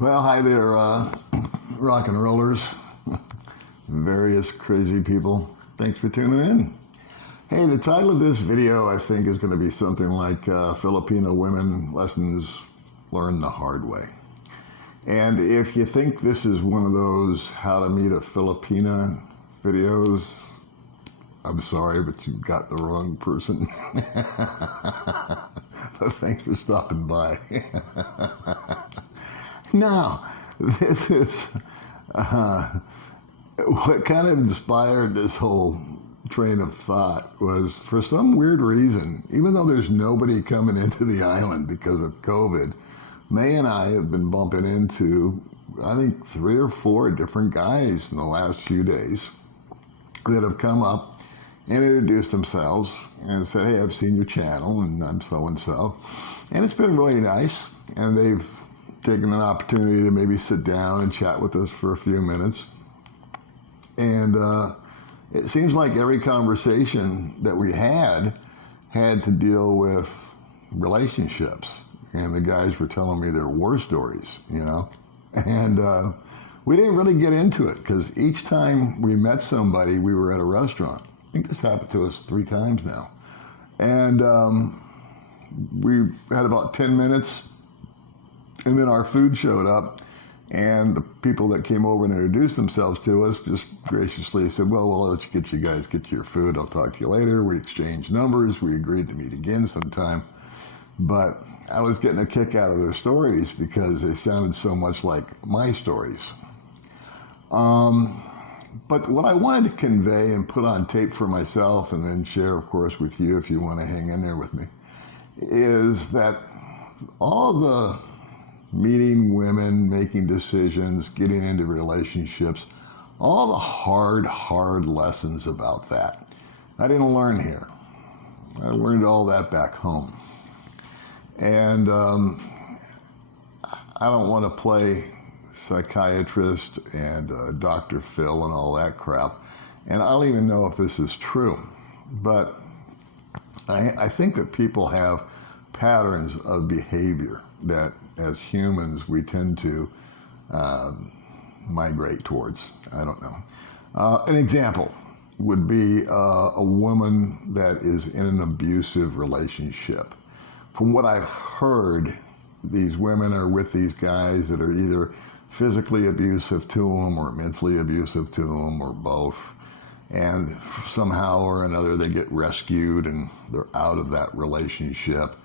Well, hi there, rock and rollers, various crazy people. Thanks for tuning in. Hey, the title of this video, I think, is going to be something like Filipino Women Lessons Learned the Hard Way. And if you think this is one of those how to meet a Filipina videos, I'm sorry, but you got the wrong person. But thanks for stopping by. Now, this is what kind of inspired this whole train of thought was, for some weird reason, even though there's nobody coming into the island because of COVID, May and I have been bumping into, I think, 3 or 4 different guys in the last few days that have come up and introduced themselves and said, hey, I've seen your channel and I'm so-and-so. And it's been really nice. And they've taken an opportunity to maybe sit down and chat with us for a few minutes. And it seems like every conversation that we had to deal with relationships. And the guys were telling me their war stories, you know. And we didn't really get into it because each time we met somebody, we were at a restaurant. I think this happened to us 3 times now. And we had about 10 minutes. And then our food showed up, and the people that came over and introduced themselves to us just graciously said, well, we'll let you guys get to your food. I'll talk to you later. We exchanged numbers. We agreed to meet again sometime. But I was getting a kick out of their stories because they sounded so much like my stories. But what I wanted to convey and put on tape for myself and then share, of course, with you if you want to hang in there with me, is that all the meeting women, making decisions, getting into relationships, all the hard lessons about that, I didn't learn here. I learned all that back home. And I don't want to play psychiatrist and Dr. Phil and all that crap. And I don't even know if this is true. But I think that people have patterns of behavior that as humans we tend to migrate towards. I don't know. An example would be a woman that is in an abusive relationship. From what I've heard, these women are with these guys that are either physically abusive to them or mentally abusive to them or both. And somehow or another they get rescued and they're out of that relationship.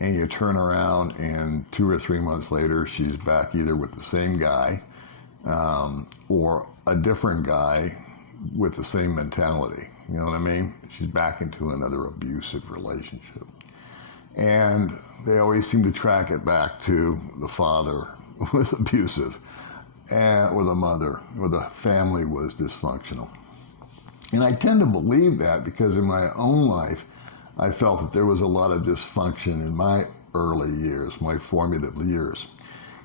And you turn around and 2 or 3 months later, she's back either with the same guy or a different guy with the same mentality. You know what I mean? She's back into another abusive relationship. And they always seem to track it back to the father was abusive, or the mother, or the family was dysfunctional. And I tend to believe that because in my own life, I felt that there was a lot of dysfunction in my early years, my formative years.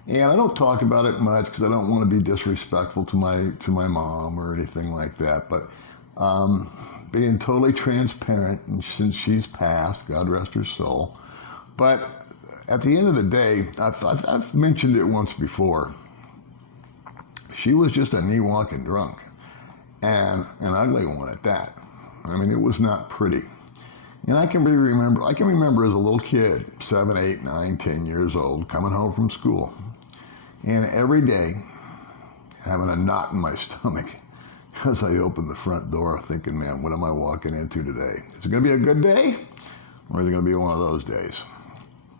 And I don't talk about it much because I don't want to be disrespectful to my mom or anything like that. But being totally transparent, and since she's passed, God rest her soul. But at the end of the day, I've mentioned it once before. She was just a knee-walking drunk, and an ugly one at that. I mean, it was not pretty. And I can remember as a little kid, 7, 8, 9, 10 years old, coming home from school. And every day, having a knot in my stomach as I opened the front door, thinking, man, what am I walking into today? Is it going to be a good day? Or is it going to be one of those days?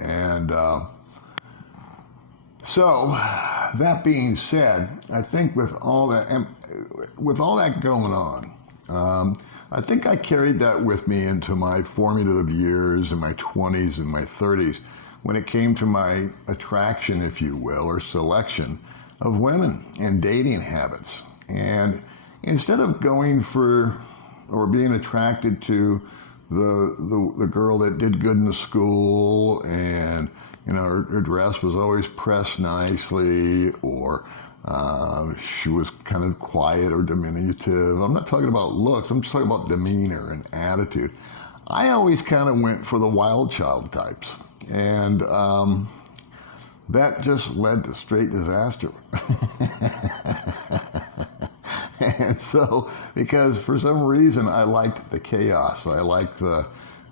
And so, that being said, I think with all that going on, I think I carried that with me into my formative years in my 20s and my 30s when it came to my attraction, if you will, or selection of women and dating habits. And instead of going for or being attracted to the girl that did good in the school and, you know, her dress was always pressed nicely, or she was kind of quiet or diminutive. I'm not talking about looks, I'm just talking about demeanor and attitude. I always kind of went for the wild child types. And that just led to straight disaster. And so, because for some reason I liked the chaos, I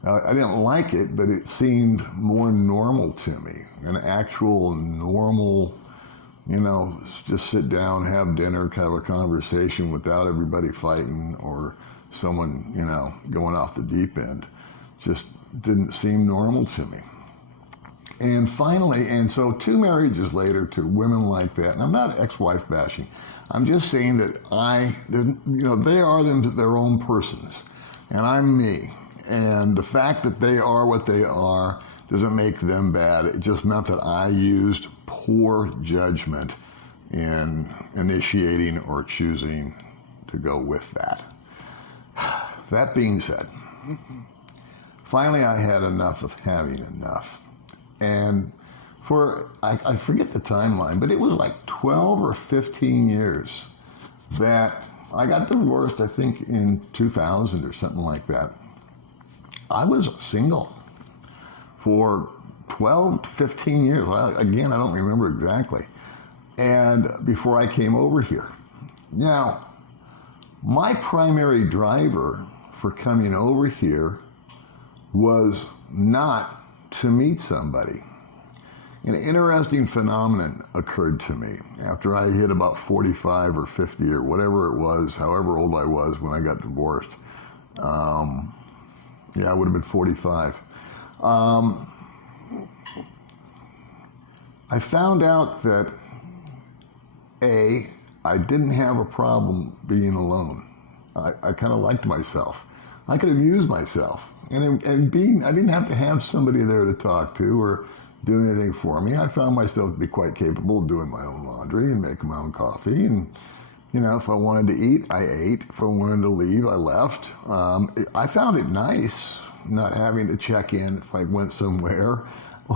didn't like it, but it seemed more normal to me, an actual normal, just sit down, have dinner, have a conversation without everybody fighting or someone, going off the deep end. Just didn't seem normal to me. And finally, and so 2 marriages later to women like that, and I'm not ex-wife bashing, I'm just saying that they are their own persons, and I'm me. And the fact that they are what they are doesn't make them bad. It just meant that I used poor judgment in initiating or choosing to go with that. That being said, finally I had enough of having enough. And I forget the timeline, but it was like 12 or 15 years that I got divorced, I think in 2000 or something like that. I was single for 12 to 15 years. Again, I don't remember exactly. And before I came over here. Now, my primary driver for coming over here was not to meet somebody. An interesting phenomenon occurred to me after I hit about 45 or 50 or whatever it was, however old I was when I got divorced. I would have been 45. I found out that I didn't have a problem being alone. I kind of liked myself. I could amuse myself. And I didn't have to have somebody there to talk to or do anything for me. I found myself to be quite capable of doing my own laundry and making my own coffee. And, if I wanted to eat, I ate. If I wanted to leave, I left. I found it nice not having to check in if I went somewhere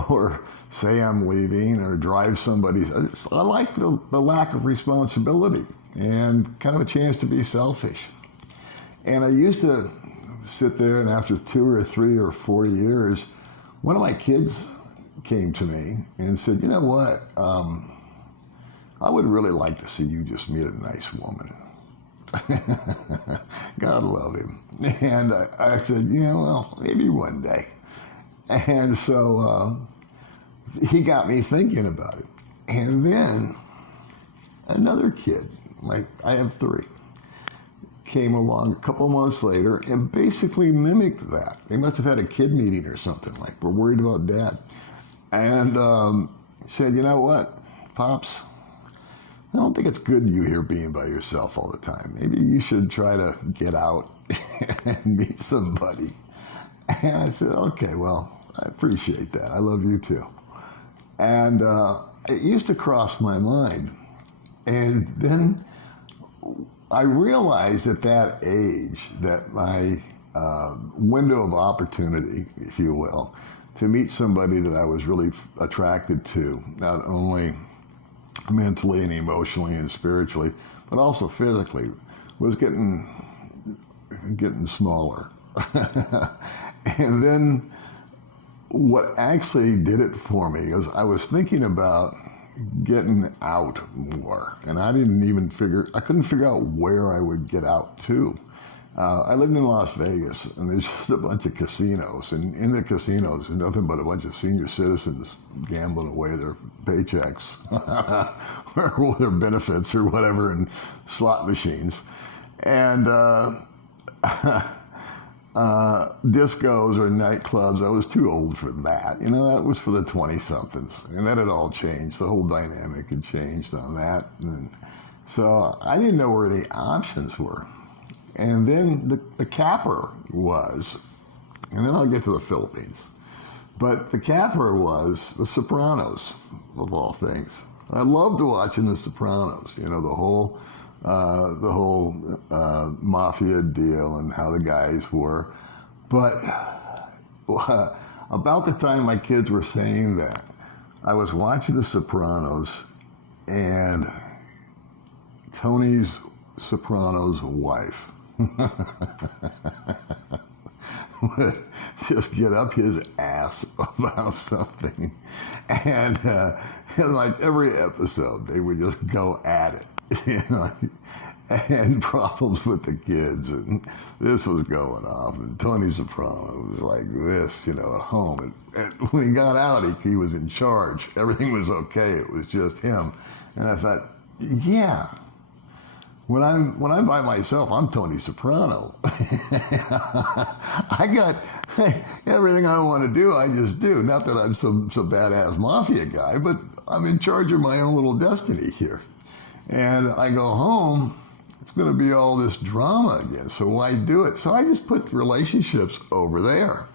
or say I'm leaving or drive somebody. I like the lack of responsibility and kind of a chance to be selfish. And I used to sit there, and after 2 or 3 or 4 years, one of my kids came to me and said, "You know what? I would really like to see you just meet a nice woman." God love him. And I said, well, maybe one day. And so he got me thinking about it. And then another kid, I have 3, came along a couple months later and basically mimicked that. They must have had a kid meeting or something, like, we're worried about dad. And said, "You know what, Pops? I don't think it's good you here being by yourself all the time. Maybe you should try to get out and meet somebody." And I said, "Okay, well, I appreciate that. I love you too." And it used to cross my mind. And then I realized at that age that my window of opportunity, if you will, to meet somebody that I was really attracted to, not only mentally and emotionally and spiritually, but also physically, was getting smaller. And then what actually did it for me is I was thinking about getting out more, and I couldn't figure out where I would get out to. I lived in Las Vegas, and there's just a bunch of casinos, and in the casinos, there's nothing but a bunch of senior citizens gambling away their paychecks or their benefits or whatever in slot machines. And discos or nightclubs, I was too old for that. That was for the 20-somethings, and that had all changed. The whole dynamic had changed on that. And so I didn't know where the options were. And then the capper was, and then I'll get to the Philippines, but the capper was The Sopranos, of all things. I loved watching The Sopranos, the whole mafia deal and how the guys were. But about the time my kids were saying that, I was watching The Sopranos, and Tony's Soprano's wife would just get up his ass about something, and And like every episode, they would just go at it, you know, and problems with the kids, and this was going off, and Tony Soprano was like this, you know, at home. And when he got out, he was in charge. Everything was okay. It was just him. And I thought, yeah. When I'm by myself, I'm Tony Soprano. I got everything I want to do, I just do. Not that I'm some badass mafia guy, but I'm in charge of my own little destiny here. And I go home, it's going to be all this drama again, so why do it? So I just put relationships over there.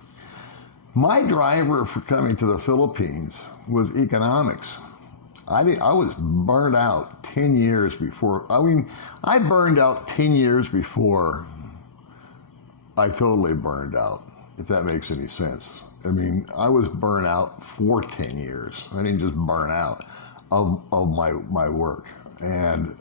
My driver for coming to the Philippines was economics. I was burned out 10 years before. I mean, I burned out 10 years before I totally burned out, if that makes any sense. I mean, I was burned out for 10 years. I didn't just burn out of my work. And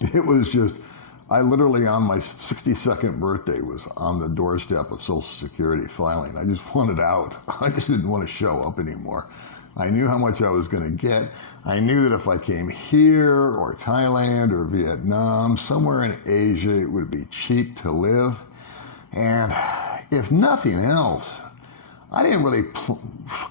it was just, I literally on my 62nd birthday was on the doorstep of Social Security filing. I just wanted out. I just didn't want to show up anymore. I knew how much I was going to get. I knew that if I came here or Thailand or Vietnam, somewhere in Asia, it would be cheap to live. And if nothing else, I didn't really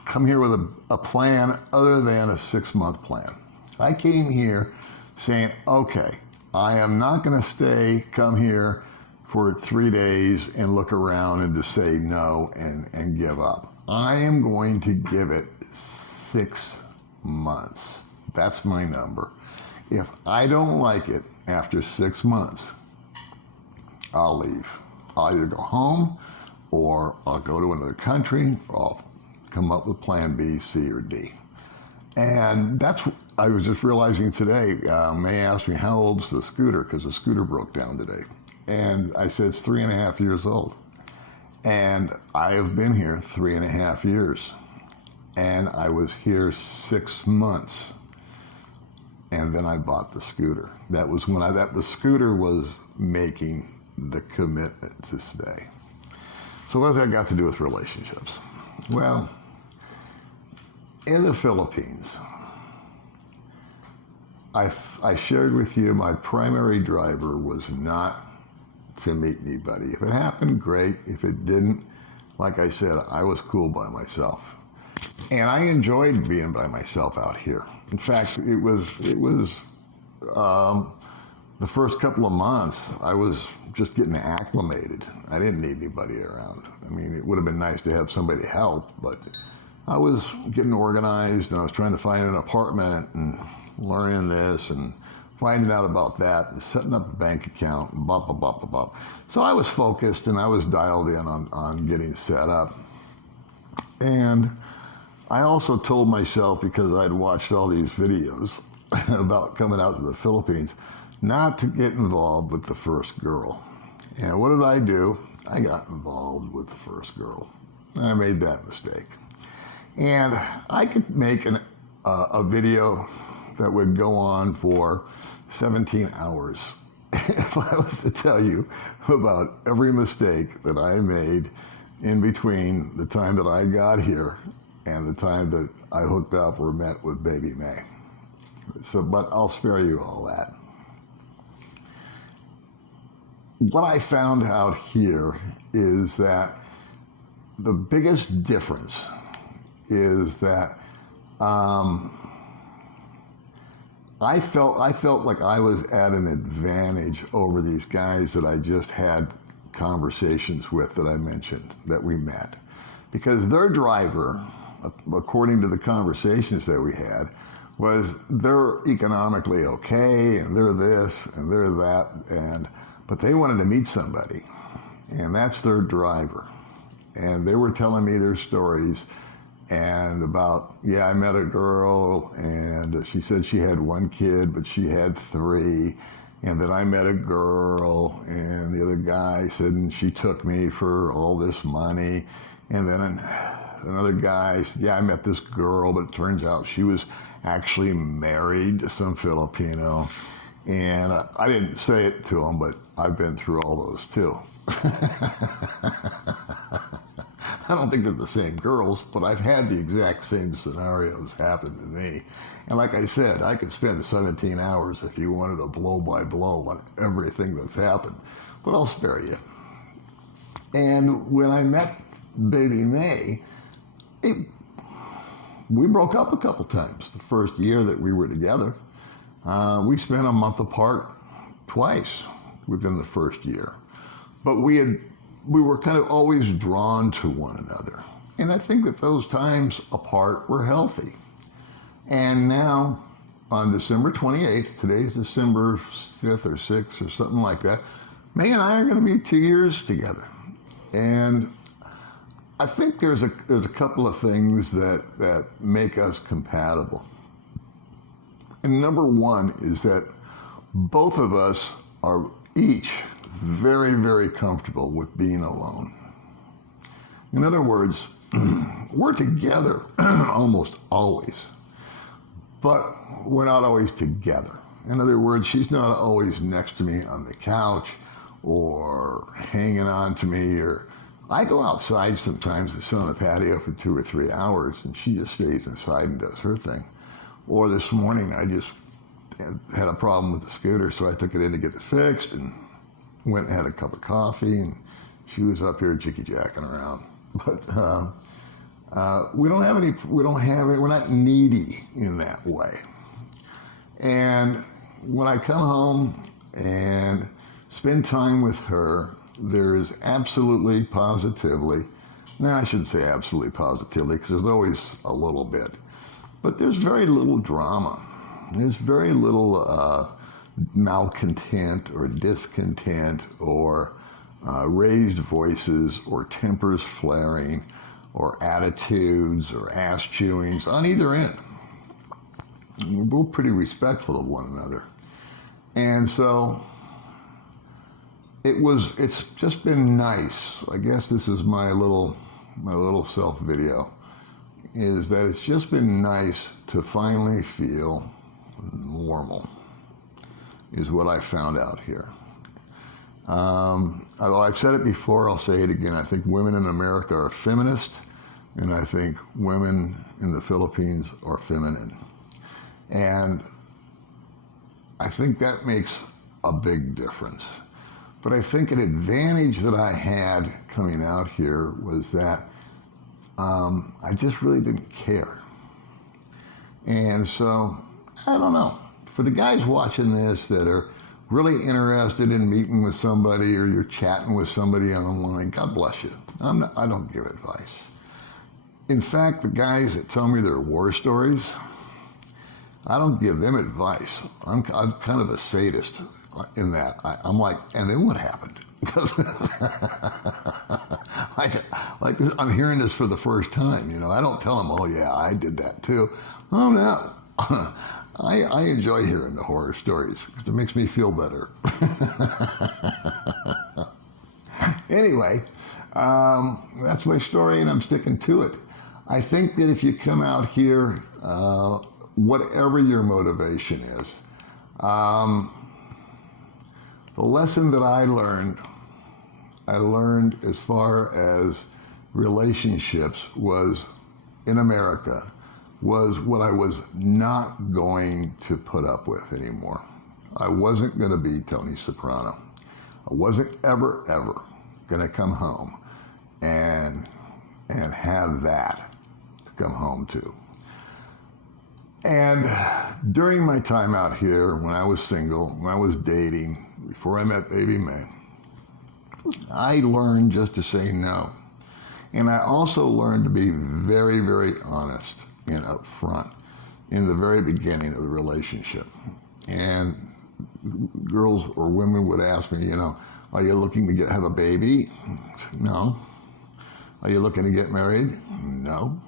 come here with a plan other than a 6-month plan. I came here saying, okay, I am not going to come here for 3 days and look around and just say no and give up. I am going to give it 6 months. That's my number. If I don't like it after 6 months, I'll leave. I'll either go home or I'll go to another country or I'll come up with plan B, C, or D. And I was just realizing today, May asked me, how old's the scooter? Because the scooter broke down today. And I said, it's 3.5 years old. And I have been here 3.5 years. And I was here 6 months. And then I bought the scooter. That was when the scooter was making the commitment to stay. So what has that got to do with relationships? Well, in the Philippines, I shared with you my primary driver was not to meet anybody. If it happened, great. If it didn't, like I said, I was cool by myself. And I enjoyed being by myself out here. In fact, it was the first couple of months, I was just getting acclimated. I didn't need anybody around. I mean, it would have been nice to have somebody to help, but I was getting organized and I was trying to find an apartment and learning this and finding out about that and setting up a bank account and blah, blah, blah, blah, blah. So I was focused and I was dialed in on getting set up. And I also told myself, because I'd watched all these videos about coming out to the Philippines, not to get involved with the first girl. And what did I do? I got involved with the first girl. I made that mistake. And I could make a video that would go on for 17 hours if I was to tell you about every mistake that I made in between the time that I got here and the time that I hooked up or met with Baby May. So, but I'll spare you all that. What I found out here is that the biggest difference is that I felt like I was at an advantage over these guys that I just had conversations with that I mentioned, that we met. Because their driver, according to the conversations that we had, was they're economically okay, and they're this, and they're that, but they wanted to meet somebody, and that's their driver. And they were telling me their stories, and about, yeah, I met a girl, and she said she had 1 kid, but she had 3, and then I met a girl, and the other guy said, and she took me for all this money, and then another guy said, yeah, I met this girl, but it turns out she was actually married to some Filipino. And I didn't say it to him, but I've been through all those too. I don't think they're the same girls, but I've had the exact same scenarios happen to me. And like I said, I could spend 17 hours if you wanted a blow by blow on everything that's happened, but I'll spare you. And when I met Baby May, we broke up a couple times the first year that we were together. We spent a month apart twice within the first year. But we were kind of always drawn to one another. And I think that those times apart were healthy. And now, on December 28th, today's December 5th or 6th or something like that, May and I are going to be 2 years together. And I think there's a couple of things that make us compatible. And number one is that both of us are each very, very comfortable with being alone. In other words, we're together almost always, but we're not always together. In other words, she's not always next to me on the couch or hanging on to me, or I go outside sometimes to sit on the patio for 2 or 3 hours and she just stays inside and does her thing. Or this morning I just had a problem with the scooter, so I took it in to get it fixed and went and had a cup of coffee, and she was up here jikky-jacking around. But we're not needy in that way. And when I come home and spend time with her, there is absolutely positively, I shouldn't say absolutely positively, because there's always a little bit, but there's very little drama. There's very little malcontent or discontent or raised voices or tempers flaring or attitudes or ass chewings on either end. We're both pretty respectful of one another. And so it's just been nice. I guess this is my little self video, is that it's just been nice to finally feel normal, is what I found out here. I've said it before, I'll say it again. I think women in America are feminist, and I think women in the Philippines are feminine. And I think that makes a big difference. But I think an advantage that I had coming out here was that I just really didn't care. And so, I don't know. For the guys watching this that are really interested in meeting with somebody, or you're chatting with somebody online, God bless you. I don't give advice. In fact, the guys that tell me their war stories, I don't give them advice. I'm kind of a sadist in that. I'm like, and then what happened? Because I'm hearing this for the first time. I don't tell them, oh yeah, I did that too. Oh no. I enjoy hearing the horror stories because it makes me feel better. Anyway, that's my story, and I'm sticking to it. I think that if you come out here, whatever your motivation is, the lesson that I learned as far as relationships was in America, was what I was not going to put up with anymore. I wasn't going to be Tony Soprano. I wasn't ever going to come home and have that to come home to. And during my time out here, when I was single, when I was dating, before I met Baby May, I learned just to say no. And I also learned to be very, very honest and upfront in the very beginning of the relationship. And girls or women would ask me, are you looking to have a baby? No. Are you looking to get married? No.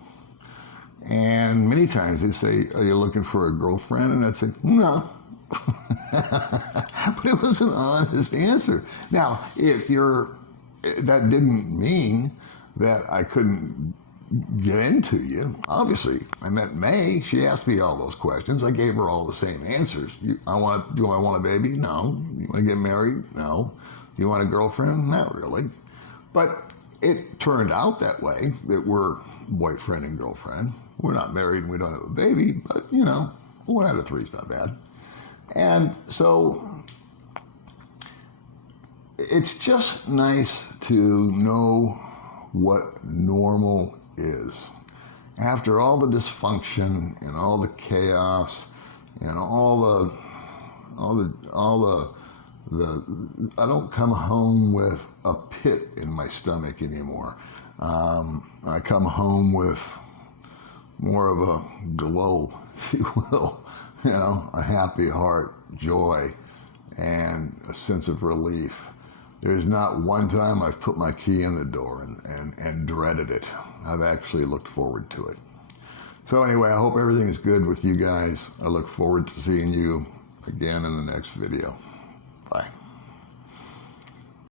And many times they'd say, are you looking for a girlfriend? And I'd say, no. But it was an honest answer. Now, that didn't mean that I couldn't get into you. Obviously, I met May. She asked me all those questions. I gave her all the same answers. Do I want a baby? No. You want to get married? No. Do you want a girlfriend? Not really. But it turned out that way, that we're boyfriend and girlfriend. We're not married and we don't have a baby, but, you know, 1 out of 3 is not bad. And so it's just nice to know what normal is. After all the dysfunction and all the chaos and all the I don't come home with a pit in my stomach anymore. I come home with more of a glow, if you will, you know, a happy heart, joy, and a sense of relief. There's not one time I've put my key in the door and dreaded it. I've actually looked forward to it. So anyway, I hope everything is good with you guys. I look forward to seeing you again in the next video. Bye.